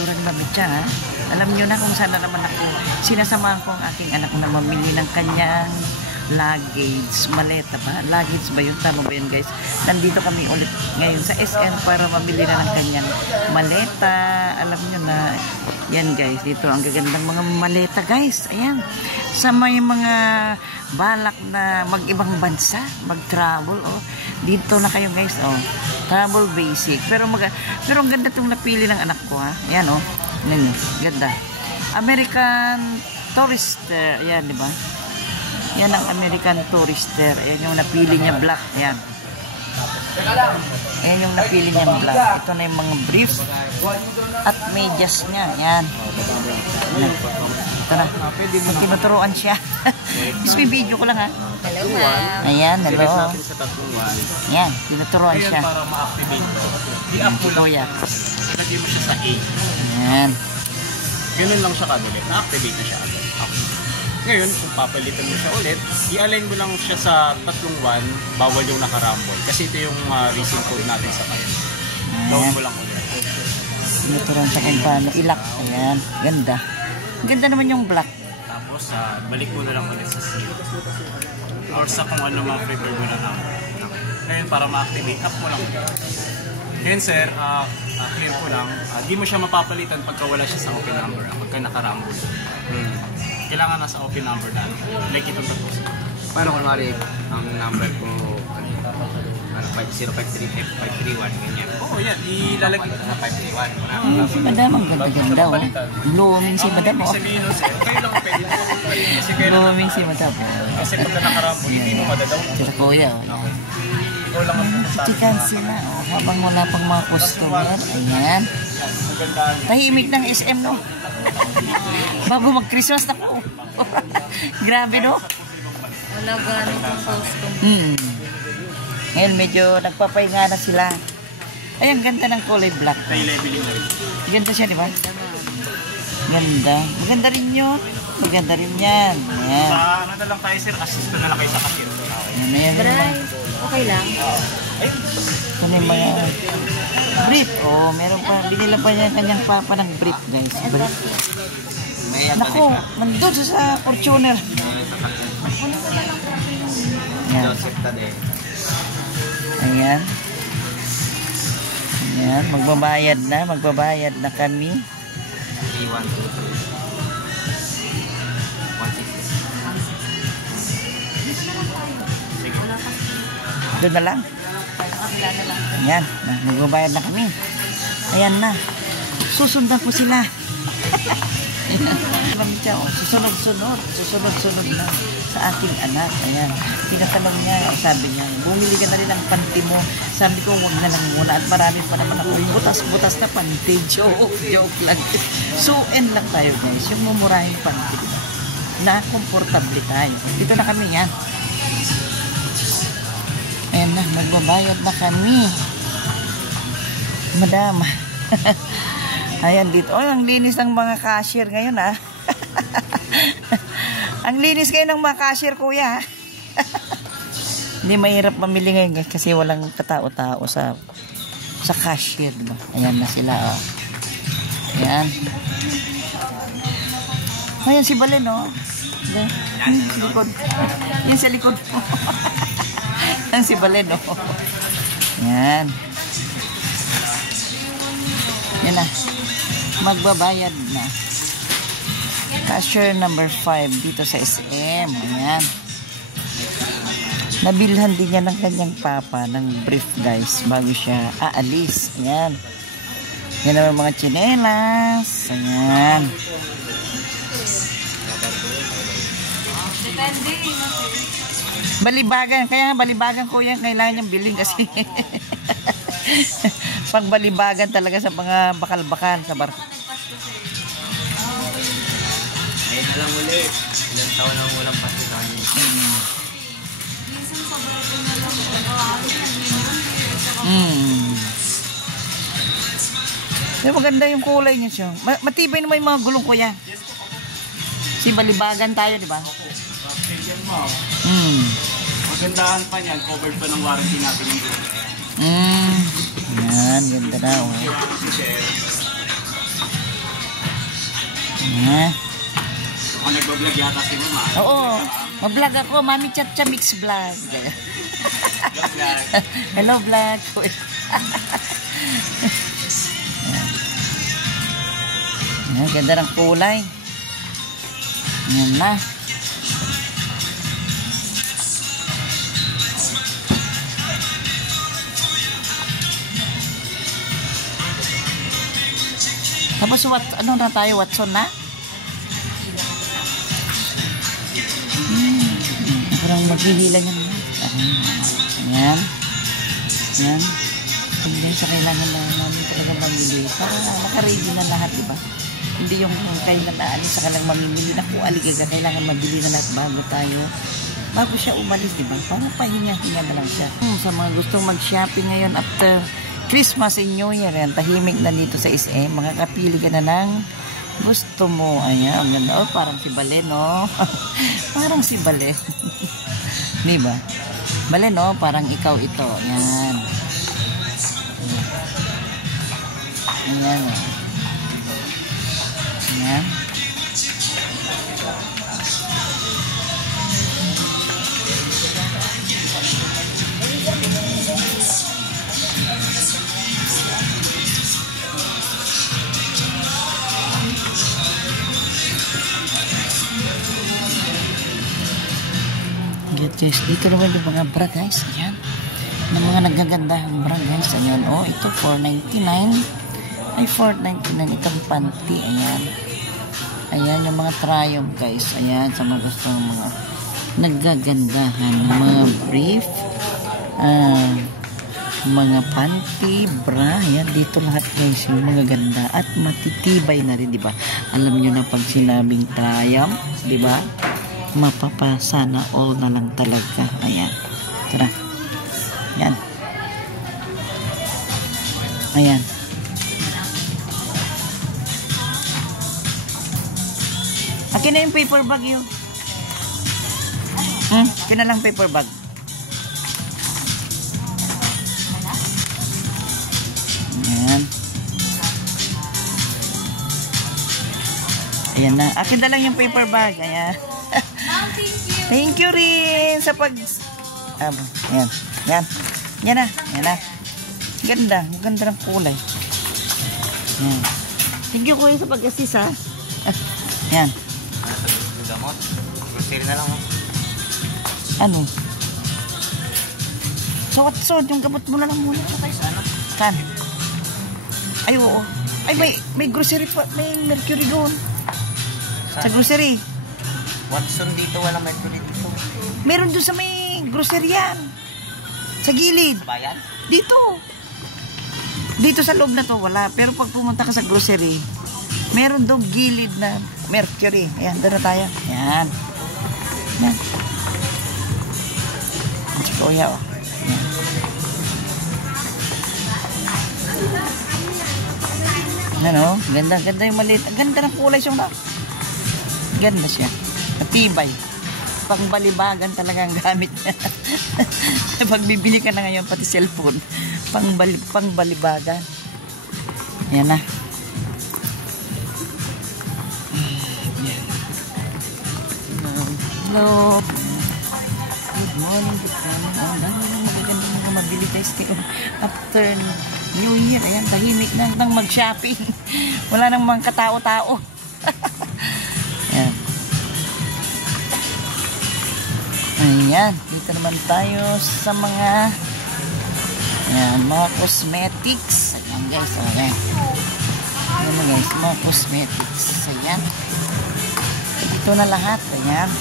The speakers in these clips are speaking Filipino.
basurang lamitsa, ha? Alam nyo na kung saan na naman ako. Sinasamahan ko ang aking anak na mamili ng kanyang luggage, maleta ba? Luggage ba yun? Tama ba yun, guys? Nandito kami ulit ngayon sa SM para mamili na ng kanyang maleta. Alam nyo na, yan guys, dito ang gagandang mga maleta, guys. Ayan, sa may mga balak na mag-ibang bansa, mag-travel, oh. Dito na kayo, guys, oh. Travel basic. Pero ang ganda itong napili ng anak ko, ha? Ayan, oh. Ayan, ganda. American Tourister. Ayan, di ba? Yan ang American Tourister. Ayan yung napili niya, black. Ayan. Ayan yung napili niya, black. Ito na yung mga briefs at medyas niya. Ayan. Ito na. Tinuturuan siya. Just may video ko lang, ha? Hello, ma'am. Ayan, hello. Ayan, tinuturuan siya. Para ma-activate to, i-up mo lang. Ilagay mo siya sa A. Ayan. Ganun lang siya kagulit. Na-activate na siya agad. Okay. Ngayon, kung papalitan mo siya ulit, i-align mo lang siya sa 3-1, bawal yung nakarambol. Kasi ito yung racing code natin sa kaya. Down mo lang ulit. Tinuturuan siya kung paano ilak. Ayan, ganda. Ganda naman yung black. Tapos, balik mo na lang ulit sa C. Or sa kung ano mga prefer mo na lang. Ngayon, para ma-activate, up mo lang ulit. Ngayon, sir, clear ko lang, di mo siya mapapalitan pagka wala siya sa open number, pagka nakarambol. Kailangan nasa open number na. Like itong tapos. Paano kung mali ang number ko, 0535 ganyan? Oo, yan. Ilalagay ko sa 531. Si Madam, ang ganda-ganda, oh. Blooming si Madam, oh. Sabihin nun, sir, kayo lang pwede mo. Blooming si Madam. Kasi pagka nakarambol, hindi mo madadaw. Sila kuya, oh. Ikaw lang ang Chikan sila, oh. Habang wala pang mga customer. Ayan. Tahimik ng SM, no? Bago mag-Christmas na po. Grabe, no? Wala ganit ang costume. Ngayon, medyo nagpapahinga na sila. Ayan, ganda ng kulay black. Tayo leveling na rin. Ganda siya, di ba? Ganda. Maganda rin yun. Maganda rin yan. Ayan. Ano na lang tayo, sir? Assist na lang kayo sa cashier. Ayan na yan. Bray, okay lang. Ito na yung mga brief. Oh, meron pa. Binila pa niya kanyang papa ng brief, guys. Brief. Naku, nandun sa Fortuner. Ayan. Ayan. Ayan. Magbabayad na kami. 3, 1, 2, 3. Doon na lang. Ayan. Magbabayad na kami. Ayan na. Susundan ko sila. Susunod na sa ating anak. Ayan. Tinatanong niya, sabi niya, bumili ka na rin ng panty mo. Sabi ko, huwag na lang muna. At marami pa naman ako butas-butas na panty. Joke lang. So, end lang tayo, guys. Yung mumurahing panty, diba? Na komportable tayo. Dito na kami, yan. Ayan na, magbabayad na kami. Madam. Ayan dito. Oh, ang linis ng mga cashier ngayon, ha. Ang linis ngayon ng mga cashier, kuya. Hindi mahirap mamili ngayon, guys, kasi walang katao-tao sa cashier, no? Ayan na sila, oh. Ayan. Ayan si Balen, oh. Ayan, sa likod. Ayan sa likod. Ayan si Balen, oh. Ayan. Yan na. Magbabayad na. Cashier number 5 dito sa SM. Ayan. Nabilhan din niya ng kanyang papa ng brief, guys, bago siya aalis. Ayan. Yan naman mga tsinelas. Ayan. Balibagan. Kaya balibagan ko yan. Kailangan niyang bilhin kasi pagbalibagan talaga sa mga bakal-bakan sa bar. Medyo lang ulit. Ilang taon lang walang pasukan. Maganda yung kulay niya siya. Matibay naman yung mga gulong ko yan. Si balibagan tayo, di ba? Magandahan pa niyan. Covered pa ng warranty natin yung gulong. Yan, ganda na. Yan. Kung nagbablog yata si Mama. Oo. Mablog ako. Mami Chacha Mix Vlog. Hello, vlog. Yan, ganda ng kulay. Yan na. Tapos ano na tayo? Watson na? Parang maghihilan yan. Ayan. Ayan. Ayan sa kailangan lang namin talaga mamili. Para nakaready na lahat, diba? Hindi yung kailangan sa kalang mamimili na kung aligaga. Kailangan mabili na lahat bago siya umalis, diba? Para pahinga-hinga na lang siya. Sa mga gustong mag-shopping ngayon after Christmas and New Year, yan, tahimik na dito sa SM. Makakapili ka na ng gusto mo. Ayan, ang ganda. Oh, parang si Balen, no? Parang si Balen. Diba? Balen, no? Parang ikaw ito. Ayan. Ayan. Ayan. Guys, dito naman yung mga bra guys. Ayan. Ng mga nagagandahang bra guys. Ayan. Oh, ito $4.99. Ay, $4.99. Itong panty. Ayan. Ayan yung mga triumph guys. Ayan. Sa mga gusto ng mga nagagandahan. Mga brief. Mga panty, bra. Ayan. Dito lahat guys. Yung mga ganda. At matitibay na rin. Diba? Alam nyo na pag sinabing triumph. Diba? Mapapasa na all na lang talaga. Ayan. Tara. Ayan. Ayan. Akin na yung paper bag yun. Akin na lang paper bag. Ayan. Ayan na. Akin na lang yung paper bag. Ayan. Thank you rin sa pag... yan. Yan. Yan na. Yan na. Ganda. Maganda ng kulay. Yan. Thank you kuya sa pag-assist ha. Yan. Gamot. Grocery na lang. Ano? Sa Watson, yung gamot mo na lang muna. Saan? Ay, oo. Ay, may grocery pa. May mercury doon. Sa grocery. Watson dito, walang mercury dito. Meron doon sa may grocery yan. Sa gilid. Bayan? Dito. Dito sa loob na to, wala. Pero pag pumunta ka sa grocery, meron doon gilid na mercury. Ayan, doon na tayo. Ayan. Ayan. Si Kuya, oh. Ayan. Ano? Ganda, ganda yung maliit. Ganda ng kulay siya, no? Ganda siya. Matibay. Pangbalibagan talaga ang gamit niya. Pag bibili ka na ngayon, pati cellphone, pangbalibagan. Yan na. Hello. Good morning. Good morning. Oh, magaganda mga mabili guys. After New Year, ayan, tahimik na nang mag-shopping. Wala nang mga katao-tao. Ayan. Ayan, dito naman tayo sa mga mga cosmetics. Ayan guys, ayan. Ayan guys, mga cosmetics. Ayan. Dito na lahat, ayan.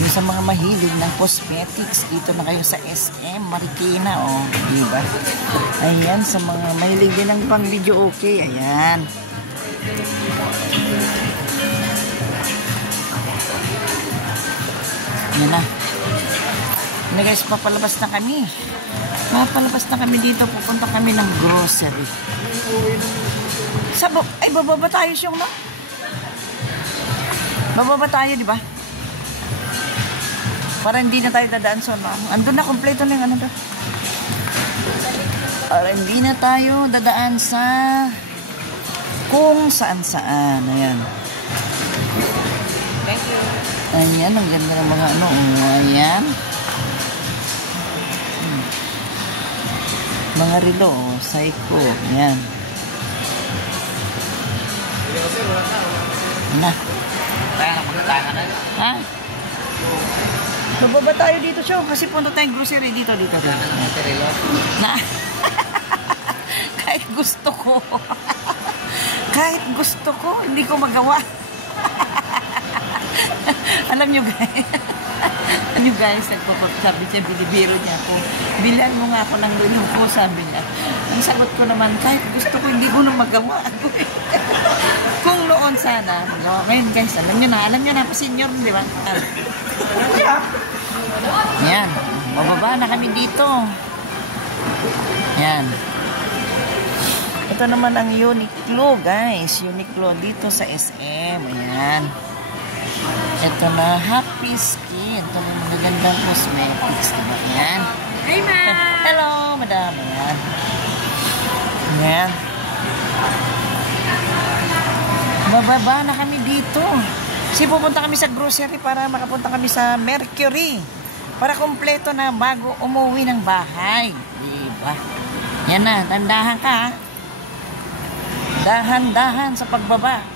Yung sa mga mahilig ng cosmetics, dito na kayo sa SM Marikina, oh, diba? Ayan, sa mga mahilig din ng pang video okay, ayan. Yan na. Yan guys, papalabas na kami. Papalabas na kami dito. Pupunta kami ng grocery. Ay, bababa tayo siyang, no? Bababa tayo, di ba? Para hindi na tayo dadaan sa, no? Andun na, kompleto na yung ano to. Para hindi na tayo dadaan sa kung saan-saan. Ayan. Ayan, ang ganda ng mga ano. Ayan. Mga relo, Seiko. Ayan. Na. Kaya nakapagtanga na. Ha? Bababa tayo dito, Show. Kasi punta tayong grocery dito. Na. Kahit gusto ko. Kahit gusto ko, hindi ko magawa. Alam nyo guys, sabi siya, binibiro niya ako. Bilan mo nga ako ng lulo ko, sabi niya. Ang sagot ko naman, kahit gusto ko, hindi ko na magawa. Kung noon sana, magawa. Ngayon guys, alam nyo na, pa-senior, di ba? Yan, mababa na kami dito. Yan. Ito naman ang Uniqlo, guys. Uniqlo dito sa SM. Ayan. Ito na, Happy Skin. Ito na magagandang cosmetics. Diba? Ayan. Hey, ma'am! Hello, madam. Ayan. Ayan. Bababa na kami dito. Kasi pupunta kami sa grocery para makapunta kami sa Mercury. Para kompleto na bago umuwi ng bahay. Diba? Yan na, tandahan ka ha. Dahan-dahan sa pagbaba.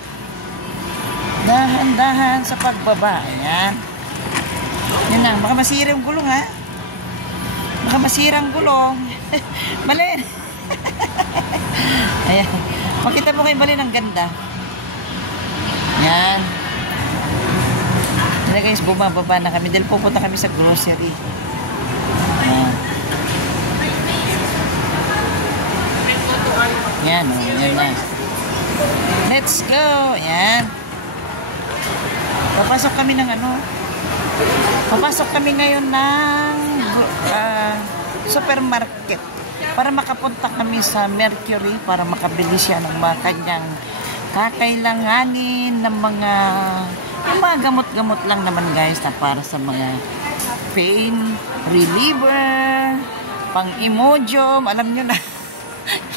Dahan-dahan sa pagbaba. Ayan. Yan na. Baka masira yung gulong ha. Baka masira ang gulong. Balin. Ayan. Makita mo kay Balin ang ganda. Yan. Yan guys, bumababa na kami dahil pupunta kami sa grocery. Ayan. Yan. Yan na. Let's go. Ayan. Papasok kami ng ano. Papasok kami ngayon ng supermarket para makapunta kami sa Mercury para makabili siya ng mga kanyang kakailanganin ng mga gamot-gamot lang naman guys na para sa mga pain reliever, pang Imodium, alam nyo na.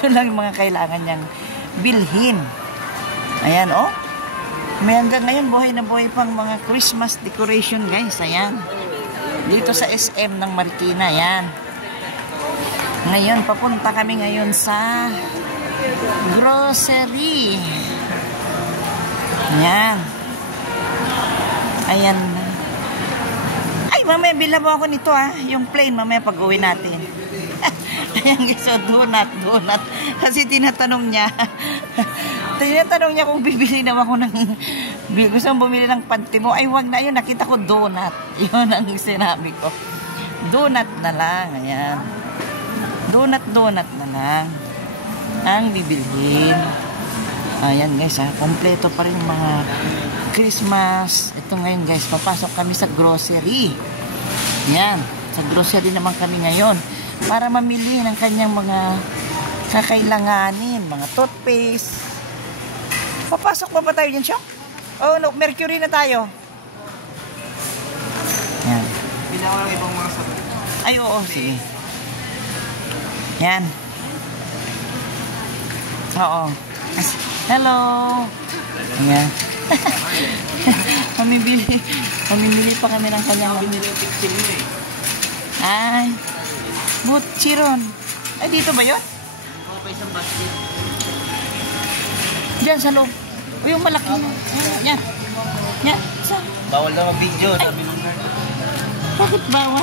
Yun lang yung mga kailangan niyang bilhin. Ayan, oh. May hanggang ngayon, buhay na buhay pang mga Christmas decoration, guys. Ayan. Dito sa SM ng Marikina. Ayan. Ngayon, papunta kami ngayon sa grocery. Ayan. Ayan. Ay, mamaya, bila mo ako nito, ha. Yung plain, mamaya pag-uwi natin. Ayan, guys. So, donut. Kasi tinatanong niya. Tinatanong niya kung bibili naman ako ng gusto mong bumili ng panty mo. Ay, wag na yun. Nakita ko donut. Yun ang sinabi ko. Donut na lang. Ayan. Donut na lang ang bibilhin. Ayan guys ha. Kompleto pa rin mga Christmas. Ito ngayon guys. Papasok kami sa grocery. Ayan. Sa grocery naman kami ngayon. Para mamili ng kanyang mga kakailanganin. Mga toothpaste. Papasok pa ba tayo dyan siya? Oh no, Mercury na tayo. Yan. Bilang lang ibang mga sabon. Ay oo, sige. Yan. Oo. Hello. Ayan. Pamimili pa kami ng kanyang ay Butchiron. Ay dito ba yun? Ako pa isang basket. Diyan sa loob. O yung malaki na. Yan. Yan. Bawal daw mag-video, sabi ng nerd. Bakit bawal?